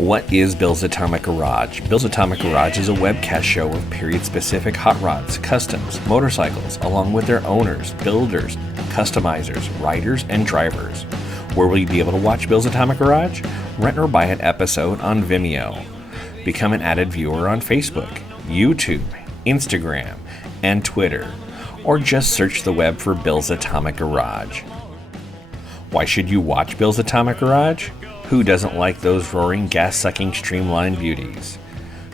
What is Bill's Atomic Garage? Bill's Atomic Garage is a webcast show of period-specific hot rods, customs, motorcycles, along with their owners, builders, customizers, riders, and drivers. Where will you be able to watch Bill's Atomic Garage? Rent or buy an episode on Vimeo. Become an added viewer on Facebook, YouTube, Instagram, and Twitter. Or just search the web for Bill's Atomic Garage. Why should you watch Bill's Atomic Garage? Who doesn't like those roaring, gas-sucking, streamlined beauties?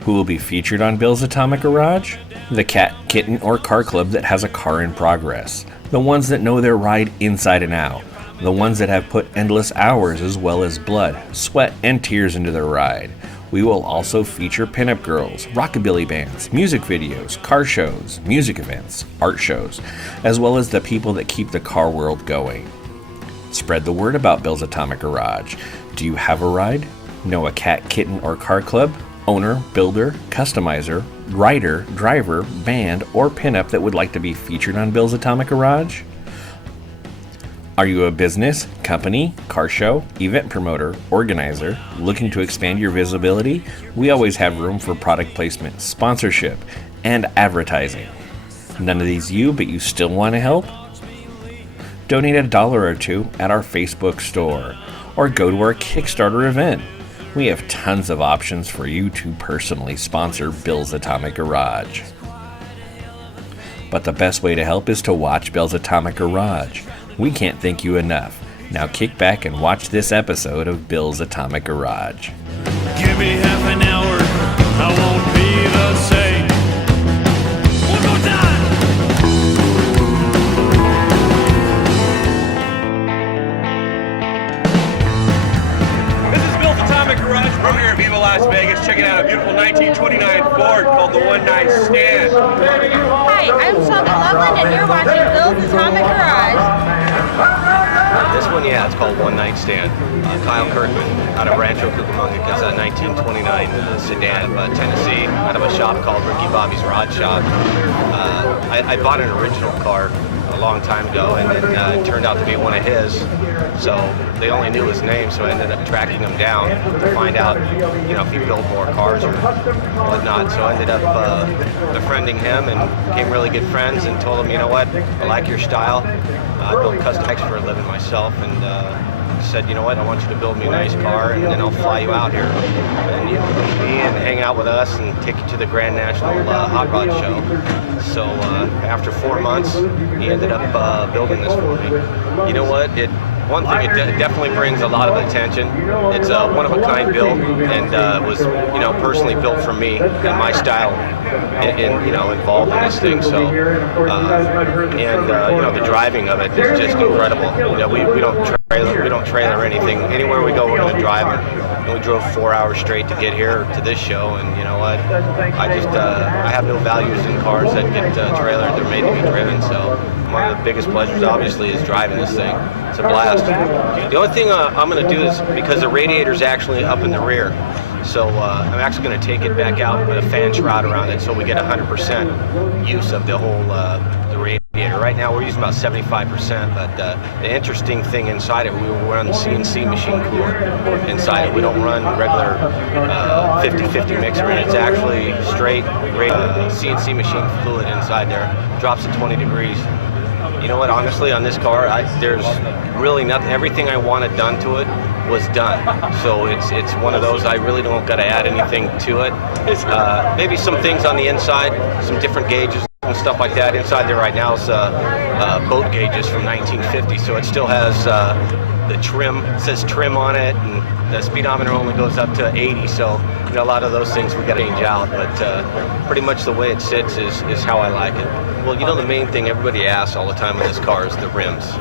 Who will be featured on Bill's Atomic Garage? The cat, kitten, or car club that has a car in progress. The ones that know their ride inside and out. The ones that have put endless hours as well as blood, sweat, and tears into their ride. We will also feature pinup girls, rockabilly bands, music videos, car shows, music events, art shows, as well as the people that keep the car world going. Spread the word about Bill's Atomic Garage. Do you have a ride? Know a cat, kitten, or car club, owner, builder, customizer, rider, driver, band, or pinup that would like to be featured on Bill's Atomic Garage? Are you a business, company, car show, event promoter, organizer, looking to expand your visibility? We always have room for product placement, sponsorship, and advertising. None of these you, but you still want to help? Donate $1 or $2 at our Facebook store, or go to our Kickstarter event. We have tons of options for you to personally sponsor Bill's Atomic Garage. But the best way to help is to watch Bill's Atomic Garage. We can't thank you enough. Now kick back and watch this episode of Bill's Atomic Garage. Give me half an hour, I won't be the same. One more time! This is Bill's Atomic Garage. We're here in Viva Las Vegas checking out a beautiful 1929 Ford called the One Night Stand. Hi, I'm Shelby Loveland and you're watching Bill's Atomic Garage. This one, yeah, it's called One Night Stand. Kyle Kirkman out of Rancho Cucamonga gets a 1929 sedan, Tennessee, out of a shop called Ricky Bobby's Rod Shop. I bought an original car a long time ago, and it turned out to be one of his. So they only knew his name, so I ended up tracking him down to find out, if he built more cars or whatnot. So I ended up befriending him and became really good friends and told him, you know what, I like your style. I build custom bikes for a living myself, and said, you know what, I want you to build me a nice car, and then I'll fly you out here, and you can meet me and hang out with us and take you to the Grand National Hot Rod Show. So after 4 months, he ended up building this for me. You know what, one thing, it definitely brings a lot of attention. It's a one-of-a-kind build, and was, personally built for me and my style, involved in this thing. So, the driving of it is just incredible. We don't trailer anything. Anywhere we go, we're going to drive it. And we drove 4 hours straight to get here to this show, and you know what? I have no values in cars that get trailered. They're made to be driven. So one of the biggest pleasures, obviously, is driving this thing. It's a blast. The only thing I'm going to do is, because the radiator's actually up in the rear, so I'm actually going to take it back out with a fan shroud around it, so we get 100% use of the whole the radiator. Right now we're using about 75%, but the interesting thing inside it, we run CNC machine cooler inside it. We don't run regular 50-50 mixer in it. It's actually straight CNC machine fluid inside there. Drops to 20 degrees. You know what, honestly, on this car, there's really nothing. Everything I wanted done to it was done. So it's one of those, I really don't got to add anything to it. Maybe some things on the inside, some different gauges and stuff like that. Inside there right now is boat gauges from 1950, so it still has the trim. It says trim on it, and the speedometer only goes up to 80, so a lot of those things we got to change out, but pretty much the way it sits is how I like it. Well, the main thing everybody asks all the time in this car is the rims.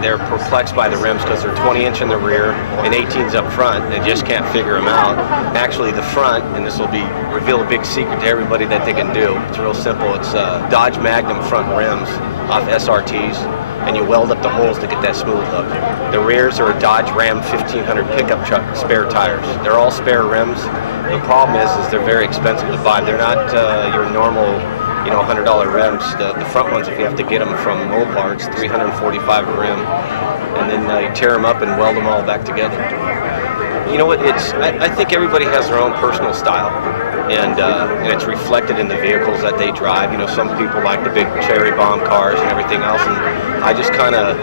They're perplexed by the rims because they're 20-inch in the rear and 18s up front, and they just can't figure them out. Actually, the front, and this will reveal a big secret to everybody that they can do. It's real simple. It's Dodge Magnum front rims off SRTs, and you weld up the holes to get that smooth look. The rears are a Dodge Ram 1500 pickup truck spare tires. They're all spare rims. The problem is they're very expensive to buy. They're not your normal $100 rims. The front ones, if you have to get them from Mopar, it's $345 a rim. and then you tear them up and weld them all back together. You know what? I think everybody has their own personal style, and it's reflected in the vehicles that they drive. You know, some people like the big cherry bomb cars and everything else, and I just kind of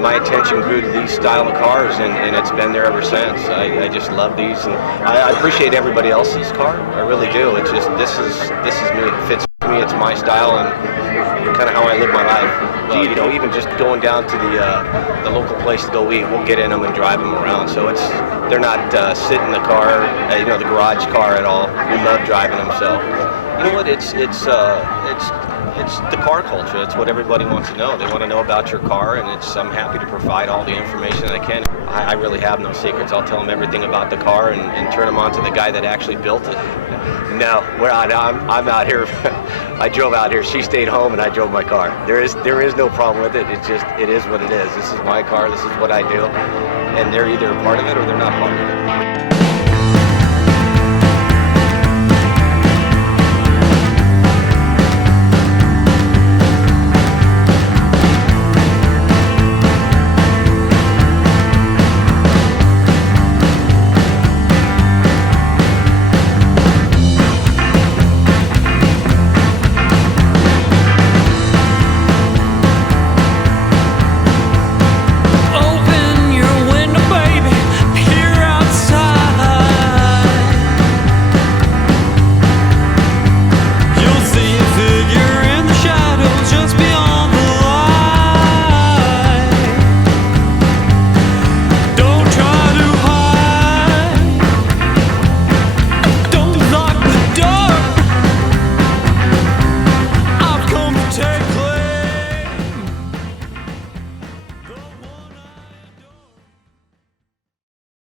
my attention grew to these style of cars, and it's been there ever since. I just love these, and I appreciate everybody else's car. I really do. It's just this is me. It fits me. It's my style, and kind of how I live my life. You know, even just going down to the local place to go eat, we'll get in them and drive them around. So they're not sitting in the car, you know, the garage car at all. We love driving them. So you know what? It's the car culture. It's what everybody wants to know. They want to know about your car, and I'm happy to provide all the information that I can. I really have no secrets. I'll tell them everything about the car and turn them on to the guy that actually built it. No, I'm out here. I drove out here. She stayed home, and I drove my car. There is no problem with it. It is what it is. This is my car. This is what I do, and they're either a part of it or they're not part of it.